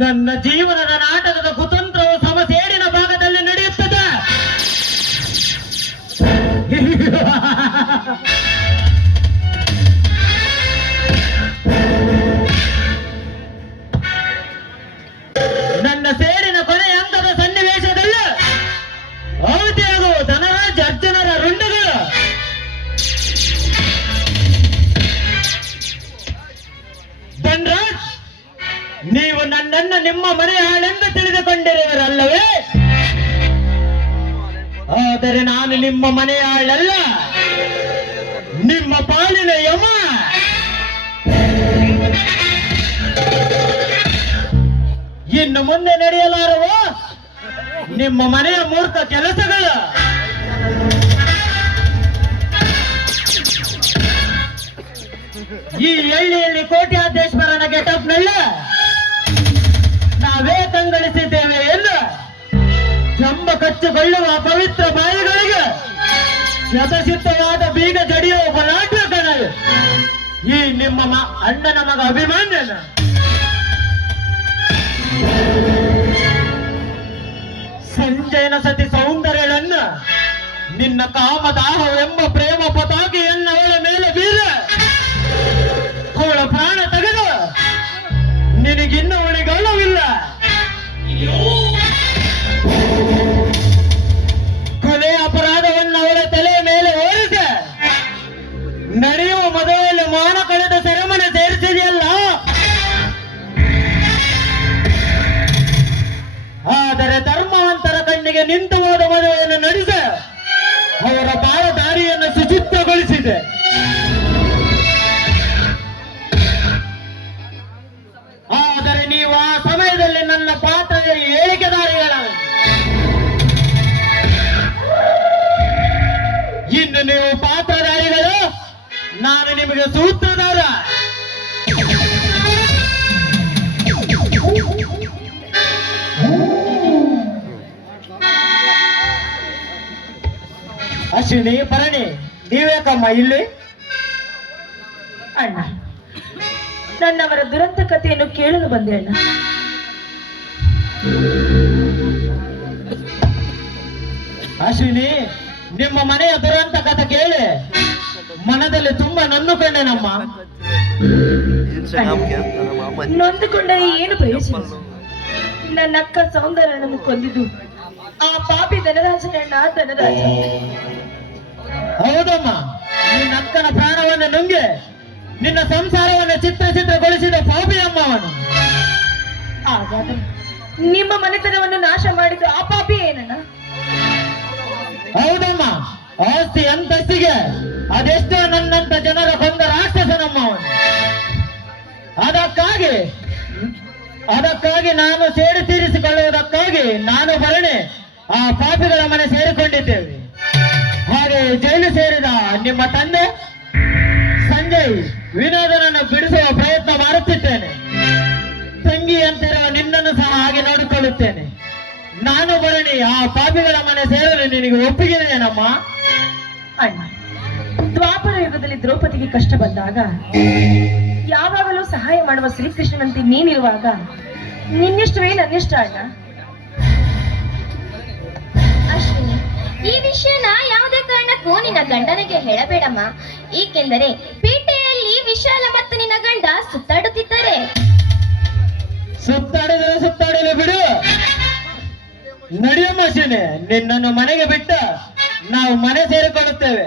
ನನ್ನ ಜೀವನದ ನಾಟಕದ ಕುತಂತ್ರವು ಸಮಸೇಡಿನ ಭಾಗದಲ್ಲಿ ನಡೆಯುತ್ತದೆ. ನನ್ನ ಸೇಡಿನ ಕೊನೆಯ ಅಂಕದ ಸನ್ನಿವೇಶದಲ್ಲಿ ಅವಧಿಯಾಗುವ ಧನರಾಜ್ ಅರ್ಜುನರ ರುಂಡಗಳು ಧನರಾಜ್, ನೀವು ನನ್ನನ್ನು ನಿಮ್ಮ ಮನೆಯ ಹಾಳೆಂದು ತಿಳಿದುಕೊಂಡಿರುವರಲ್ಲವೇ? ಆದರೆ ನಾನು ನಿಮ್ಮ ಮನೆಯ ಹಾಳಲ್ಲ, ನಿಮ್ಮ ಪಾಲಿನ ಯಮ. ಇನ್ನು ಮುಂದೆ ನಡೆಯಲಾರವ ನಿಮ್ಮ ಮನೆಯ ಮೂರ್ಖ ಕೆಲಸಗಳು. ಈ ಎಳ್ಳಿಯಲ್ಲಿ ಕೋಟ್ಯಾಧೀಶ್ವರನ ಗೆಟಪ್ನಲ್ಲ ನಾವೇ ಕಂಗಳಿಸಿದ್ದೇವೆ ಎಂದು ಜಂಬ ಕಚ್ಚಿಕೊಳ್ಳುವ ಪವಿತ್ರ ಬಾಯಿಗಳಿಗೆ ಶತಸಿದ್ಧವಾದ ಬೀಗ ಜಡಿಯುವ ಬಲಾಢ್ಯ ಕಣಲು ಈ ನಿಮ್ಮ ಅಣ್ಣನ ಮಗ ಅಭಿಮಾನ್ಯನ. ಸಂಜಯನ ಸತಿ ಸೌಂದರ್ಯಳನ್ನ ನಿನ್ನ ಕಾಮದಾಹವೆಂಬ ಪ್ರೇಮ ಪತಾಕಿಯನ್ನು ಅವಳ ಮೇಲೆ ಬೀರ ಅವಳ ಪ್ರಾಣ ತೆಗೆದು ನಿನಗಿನ್ನೂ ಉಳಿಗೊಳ್ಳವಿಲ್ಲ. ಕೊಲೆ ಅಪರಾಧವನ್ನು ಅವಳ ತಲೆಯ ಮೇಲೆ ಹೋರಿಸ ನಡೆಯುವ ಮದುವೆಯಲ್ಲಿ ಮಾನ ಕಳೆದ ಸೆರೆಮನೆ ಸೇರಿಸಿದೆಯಲ್ಲ. ಆದರೆ ಧರ್ಮವಂತರ ಕಣ್ಣಿಗೆ ನಿಂತು ಹೋದ ಮದುವೆಯನ್ನು ನಡೆಸ ಅವರ ಬಾಳ ದಾರಿಯನ್ನು ಶುಚಿತ್ವಗೊಳಿಸಿದೆ. ಆದರೆ ನೀವು ಆ ಸಮಯದಲ್ಲಿ ನನ್ನ ಪಾತ್ರದ ಹೇಳಿಕೆದಾರಿಗಳ. ಇನ್ನು ನೀವು ಪಾತ್ರಧಾರಿಗಳು, ನಾನು ನಿಮಗೆ ಸೂತ್ರಧಾರ. ಅಶ್ವಿನಿ, ಭರಣಿ, ನೀವೇಕಮ್ಮ ಇಲ್ಲಿ? ಅಣ್ಣ, ನನ್ನವರ ದುರಂತ ಕಥೆಯನ್ನು ಕೇಳಲು ಬಂದೆ ಅಣ್ಣ. ಅಶ್ವಿನಿ, ನಿಮ್ಮ ಮನೆಯ ದುರಂತ ಕಥೆ ಕೇಳಿ ಮನದಲ್ಲಿ ತುಂಬಾ ನೊಂದುಕೊಂಡೆನಮ್ಮ. ನೊಂದುಕೊಂಡರೆ ಏನು ಪ್ರಯೋಜನ? ನನ್ನ ಅಕ್ಕ ಸೌಂದರ್ಯನನ್ನು ಕೊಂದಿದ್ದು ಆ ಪಾಪಿ ಧನರಾಜನಣ್ಣ. ಧನರಾಜ, ಹೌದಮ್ಮ, ನಿನ್ನ ಅಕ್ಕನ ಪ್ರಾಣವನ್ನು ನುಂಗಿ ನಿನ್ನ ಸಂಸಾರವನ್ನು ಚಿತ್ರಗೊಳಿಸಿದ ಪಾಪಿ ಅಮ್ಮ ಅವನು. ಹಾಗಾದ್ರೆ ನಿಮ್ಮ ಮನೆತನವನ್ನು ನಾಶ ಮಾಡಿದ ಆ ಪಾಪಿ ಏನಣ್ಣ? ಹೌದಮ್ಮ, ಆಸ್ತಿ ಅಂತಸ್ತಿಗೆ ಅದೆಷ್ಟೋ ನನ್ನಂತ ಜನರ ಕೊಂದ ರಾಕ್ಷಸನಮ್ಮ ಅವನು. ಅದಕ್ಕಾಗಿ ನಾನು ಸೇಡು ತೀರಿಸಿಕೊಳ್ಳುವುದಕ್ಕಾಗಿ ನಾನು ಭರಣಿ ಆ ಪಾಪಿಗಳ ಮನೆ ಸೇರಿಕೊಂಡಿದ್ದೇವೆ. ಹಾಗೆ ಜೈಲು ಸೇರಿದ ನಿಮ್ಮ ತಂದೆ ಸಂಜಯ್ ವಿನೋದನನ್ನು ಬಿಡಿಸುವ ಪ್ರಯತ್ನ ಮಾಡುತ್ತಿದ್ದೇನೆ. ತಂಗಿಯಂತಿರುವ ನಿನ್ನನ್ನು ಸಹ ಹಾಗೆ ನೋಡಿಕೊಳ್ಳುತ್ತೇನೆ. ನಾನು ಭರಣಿ ಆ ಪಾಪಿಗಳ ಮನೆ ಸೇರಲು ನಿನಗೆ ಒಪ್ಪಿಗೆನೇನಮ್ಮ? ಅಣ್ಣ, ದ್ವಾಪರ ಯುಗದಲ್ಲಿ ದ್ರೌಪದಿಗೆ ಕಷ್ಟ ಬಂದಾಗ ಯಾವಾಗಲೂ ಸಹಾಯ ಮಾಡುವ ಶ್ರೀಕೃಷ್ಣನಂತೆ ನೀನಿರುವಾಗ ನಿನ್ನಿಷ್ಟವೇ ನನ್ನಿಷ್ಟ ಅಣ್ಣ. ಅಶ್ವಿನಿ, ಈ ವಿಷಯನ ಯಾವುದೇ ಕಾರಣಕ್ಕೂ ನಿನ್ನ ಗಂಡನಿಗೆ ಹೇಳಬೇಡಮ್ಮ. ಏಕೆಂದರೆ ಪೇಟೆಯಲ್ಲಿ ವಿಶಾಲ ಮತ್ತು ನಿನ್ನ ಗಂಡ ಸುತ್ತಾಡುತ್ತಿದ್ದಾರೆ. ಸುತ್ತಾಡಿದರೆ ಸುತ್ತಾಡಲು ಬಿಡು. ನಡೆಯಮ್ಮ ಅಶ್ವಿನಿ, ನಿನ್ನನ್ನು ಮನೆಗೆ ಬಿಟ್ಟು ನಾವು ಮನೆ ಸೇರಿಕೊಳ್ಳುತ್ತೇವೆ.